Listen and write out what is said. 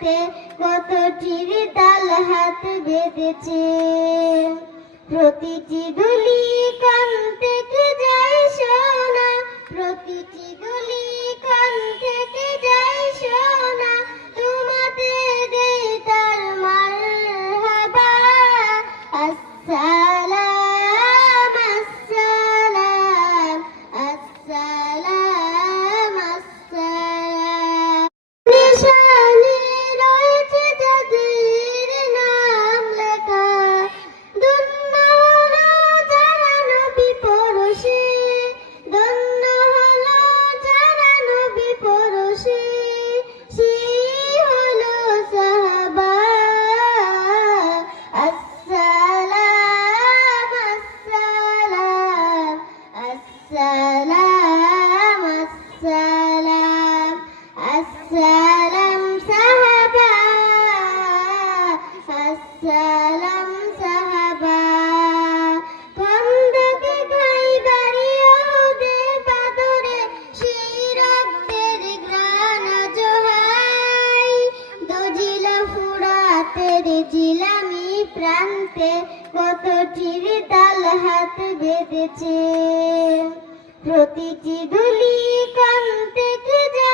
প্রান্তে কতটির তাল হাত বেঁধেছে। প্রতিটি ধুলি কান থেকে যায় সোনা, প্রতিটি ধুলি কান থেকে যায় সোনা, তোমাদের দেই তার মারহাবা। আসসালাম আসসালাম আসসালাম আসসালাম। নিশানে রয়েছে যাদের নাম লেখা, ধন্য হলো যারা নবী পরশে, ধন্য হলো যারা নবী পরশে, সেই হলো সাহাবা। আসসালাম আসসালাম আসসালাম আসসালাম আসসালাম সাহাবা, আসসালাম সাহাবা। খন্দকে খাইবারে ওহুদের পাথরে সেই রক্তের ঘ্রাণ জোহাই, দজিলা ফুরাতের জিলামি প্রান্তে কতটির তাল হাত বেঁধেছে। প্রতিটি ধুলি